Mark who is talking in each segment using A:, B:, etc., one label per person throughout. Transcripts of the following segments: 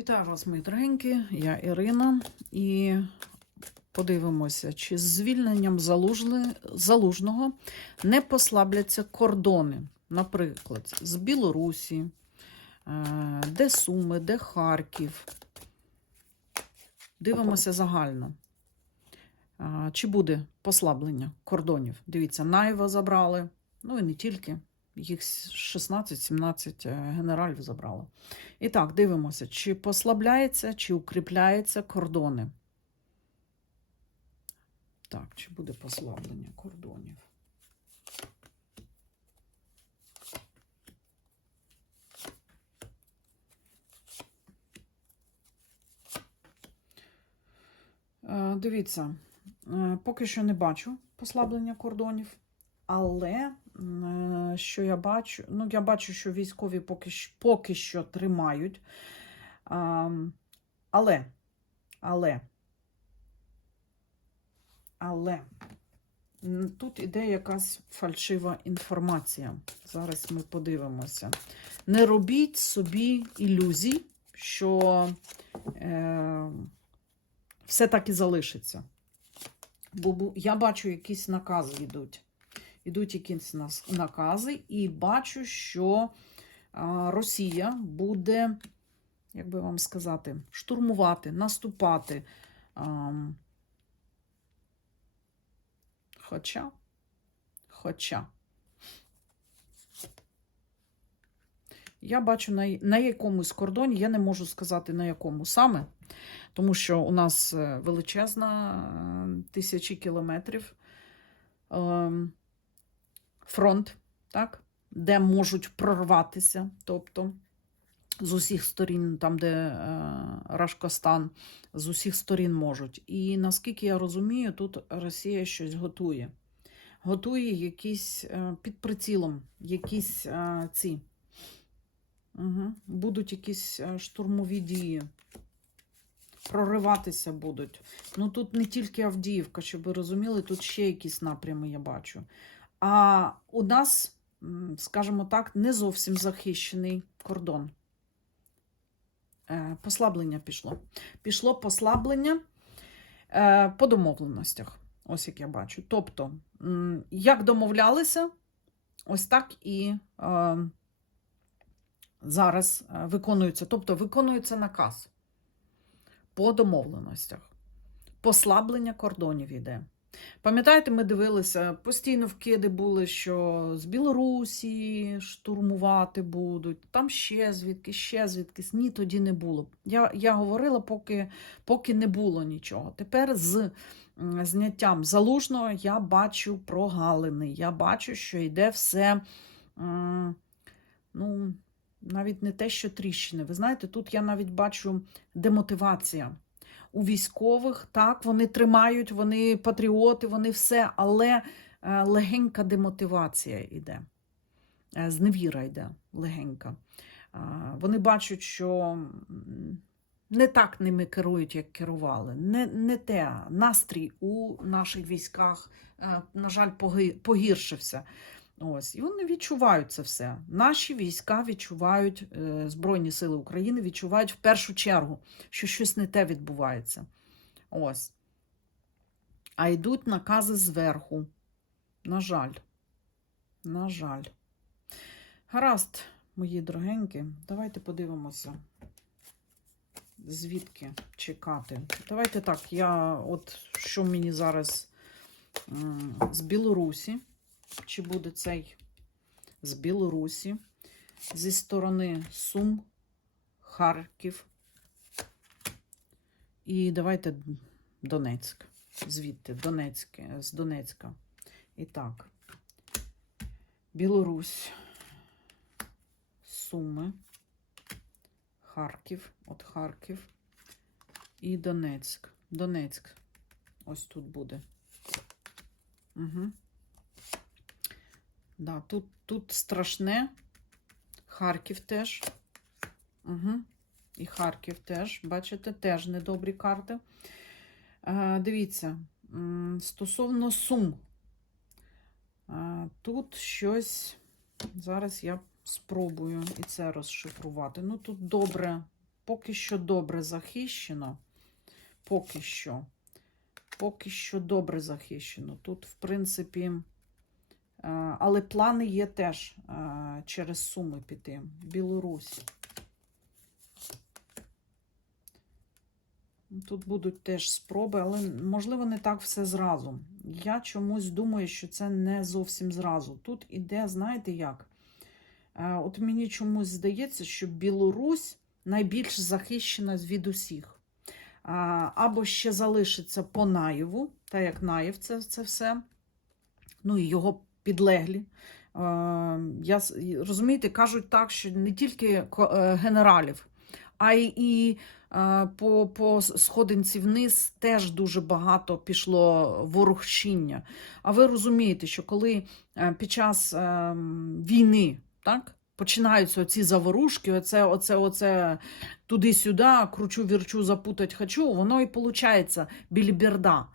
A: Вітаю вас, мої дорогенькі, я Ірина, і подивимося, чи з звільненням залужного не послабляться кордони, наприклад, з Білорусі, е, де Суми, де Харків. Дивимося загально. Чи буде послаблення кордонів? Дивіться, Наєва забрали, ну і не тільки. Їх 16-17 генералів забрало. І так, дивимося, чи послабляється, чи укріпляється кордони. Так, чи буде послаблення кордонів? Е, Дивіться, е, поки що не бачу послаблення кордонів, але е, що я бачу? Ну, я бачу, що військові поки що, поки що тримають. Але, але, але тут іде якась фальшива інформація. Зараз ми подивимося. Не робіть собі ілюзій, що е, все так і залишиться. Бо я бачу, якісь накази йдуть. Йдуть якісь накази, і бачу, що Росія буде, як би вам сказати, штурмувати, наступати. Хоча, хоча. Я бачу на, на якомусь кордоні, я не можу сказати на якому саме, тому що у нас е, величезна е, тисячі кілометрів ем, фронт, так, де можуть прорватися, тобто з усіх сторін, там, де е, Рашкостан, з усіх сторін можуть. І наскільки я розумію, тут Росія щось готує. Готує якісь е, під прицілом, якісь е, ці. Угу. Будуть якісь е, штурмові дії. Прориватися будуть. Ну тут не тільки Авдіївка, щоб ви розуміли, тут ще якісь напрями я бачу. А у нас, скажімо так, не зовсім захищений кордон. Е, Послаблення пішло. Пішло послаблення е, по домовленостях. Ось як я бачу. Тобто, як домовлялися, ось так і е, зараз виконується. Тобто, виконується наказ по домовленостях. Послаблення кордонів йде. Пам'ятаєте, ми дивилися, постійно вкиди були, що з Білорусі штурмувати будуть, там ще звідки, ще звідки. Ні, тоді не було. Я, я говорила, поки, поки не було нічого. Тепер з зняттям залужного я бачу прогалини. Я бачу, що йде все. Ну, навіть не те, що тріщини. Ви знаєте, тут я навіть бачу демотивація у військових. Так, вони тримають, вони патріоти, вони все, але е, легенька демотивація йде. Е, Зневіра йде легенька. Е, Вони бачать, що не так ними керують, як керували. Не, не те. Настрій у наших військах, на жаль, погіршився. Ось, і вони відчувають це все. Наші війська відчувають, е, Збройні Сили України відчувають в першу чергу, що щось не те відбувається. Ось. А йдуть накази зверху. На жаль. На жаль. Гаразд, мої дорогенькі, давайте подивимося, звідки чекати. Давайте так, я от що мені зараз з Білорусі чи буде цей з Білорусі, зі сторони Сум, Харків. І давайте Донецьк. Звідти, Донецьк, з Донецька. І так. Білорусь, Суми, Харків, от Харків і Донецьк. Донецьк. Ось тут буде. Угу. Да, тут, тут страшне. Харків теж. Угу. І Харків теж. Бачите, теж недобрі карти. Е, дивіться, стосовно сум. Е, тут щось. Зараз я спробую і це розшифрувати. Ну, тут добре поки що добре захищено. Поки що. Поки що добре захищено. Тут, в принципі, але плани є теж е, через Суми піти. Білорусь. Тут будуть теж спроби, але можливо не так все зразу. Я чомусь думаю, що це не зовсім зразу. Тут іде, знаєте як? Е, От мені чомусь здається, що Білорусь найбільш захищена від усіх. Або ще залишиться по наєву, так як наєв це, це все. Ну і його підлеглі. Е, Я, розумієте, кажуть так, що не тільки е, генералів, а й і е, по, по сходинці вниз теж дуже багато пішло ворогщіння. А ви розумієте, що коли під час війни так, починаються оці заворушки, оце, оце, оце туди-сюди, кручу, вірчу, запутать хочу, воно і виходить біліберда.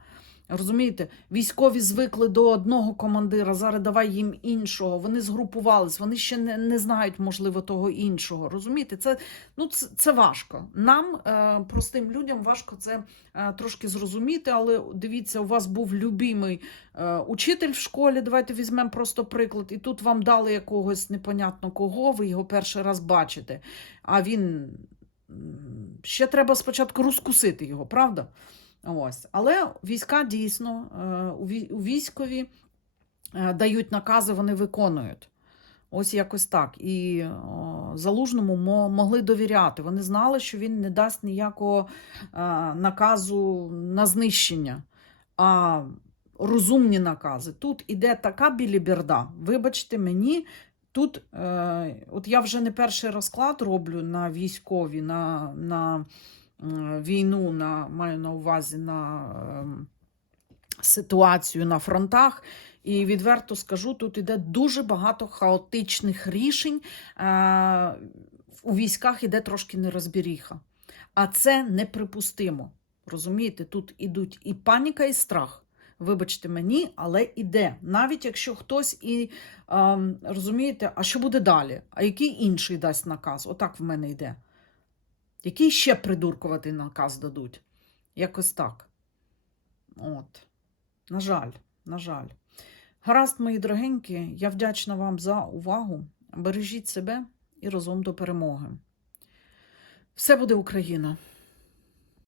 A: Розумієте, військові звикли до одного командира, зараз давай їм іншого. Вони згрупувались, вони ще не, не знають, можливо, того іншого. Розумієте, це, ну, це, це важко. Нам, е, простим людям, важко це е, трошки зрозуміти, але дивіться, у вас був любимий е, учитель в школі. Давайте візьмемо просто приклад. І тут вам дали якогось непонятно кого, ви його перший раз бачите. А він ще треба спочатку розкусити його, правда? Ось. Але війська дійсно е, у військові е, дають накази, вони виконують. Ось якось так. І залужному могли довіряти. Вони знали, що він не дасть ніякого е, наказу на знищення, а розумні накази. Тут іде така біліберда. Вибачте мені, тут е, от я вже не перший розклад роблю на військові, на, на війну, на, маю на увазі на ем, ситуацію на фронтах. І відверто скажу, тут іде дуже багато хаотичних рішень. Е, у військах іде трошки нерозбіріха. А це неприпустимо. Розумієте, тут ідуть і паніка, і страх. Вибачте мені, але іде. Навіть якщо хтось і ем, розумієте, а що буде далі? А який інший дасть наказ? Отак в мене йде. Який ще придуркувати наказ дадуть? Якось так. От. На жаль, на жаль. Гаразд, мої дорогенькі, я вдячна вам за увагу. Бережіть себе і разом до перемоги. Все буде Україна!